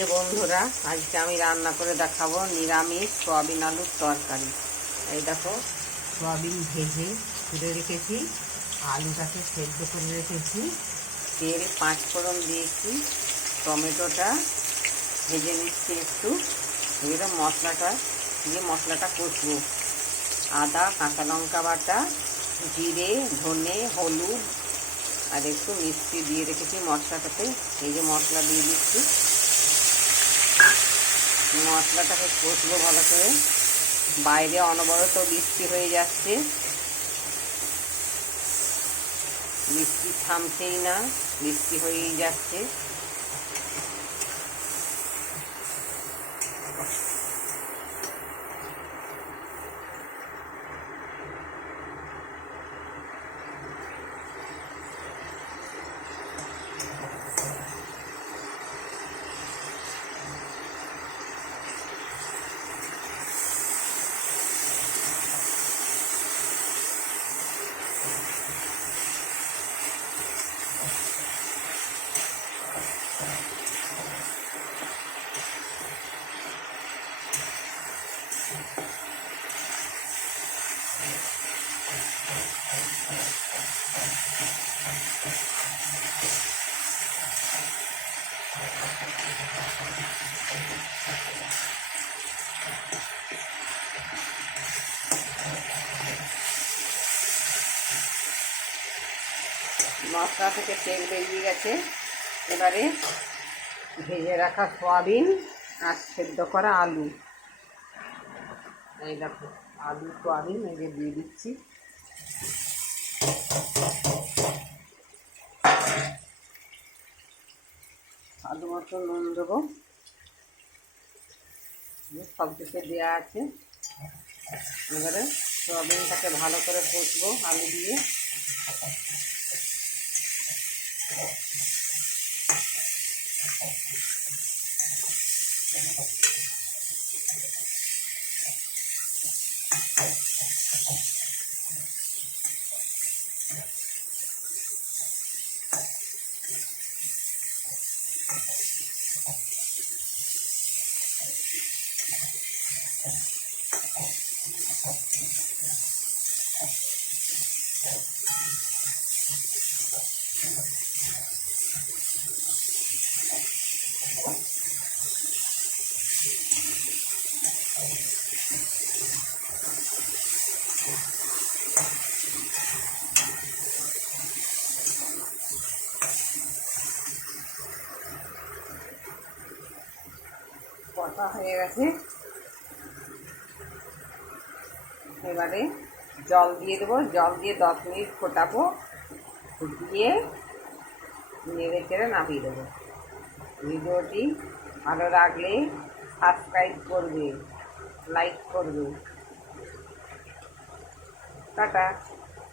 যে বন্ধুরা, আজকে আমি রান্না করে দেখাবো নিরামিষ সয়াবিন আলুর তরকারি। এই দেখো, সয়াবিন ভেজে তুলে রেখেছি, আলুটাকে সেদ্ধ করে রেখেছি, তেল 5 ফোড়ন দিয়েছি, টমেটোটা ভেজে নিচ্ছি একটু, এবারে মশলাটা কষবো। আদা, কাঁচা লঙ্কা বাটা, জিরে, ধনে, হলুদ আর একটু মিষ্টি দিয়ে রেখেছি মশলাটাতে। এই যে মশলা দিয়ে দিচ্ছি, মশলাটাকে কষবো ভালো করে। বাইরে অনবরত বৃষ্টি হয়ে যাচ্ছে, বৃষ্টি থামছেই না, বৃষ্টি হয়েই যাচ্ছে। মশলা থেকে তেল বেরিয়ে গেছে, এবারে ভেজে রাখা সয়াবিন আর সেদ্ধ করা আলু, এই দেখো আলু সয়াবিন এই যে দিয়ে দিচ্ছি। আলু মতো নুন দেবো, সব কিছু দেওয়া আছে। এবারে সয়াবিনটাকে ভালো করে কষবো আলু দিয়ে। কষা হয়ে গেছে, এবারে জল দিয়ে দেবো। জল দিয়ে 10 মিনিট ফোটাবো, ফুটিয়ে নেড়ে চেড়ে নামিয়ে দেবো। ভিডিওটি ভালো লাগলে সাবস্ক্রাইব করবে, লাইক করবে। টাটা।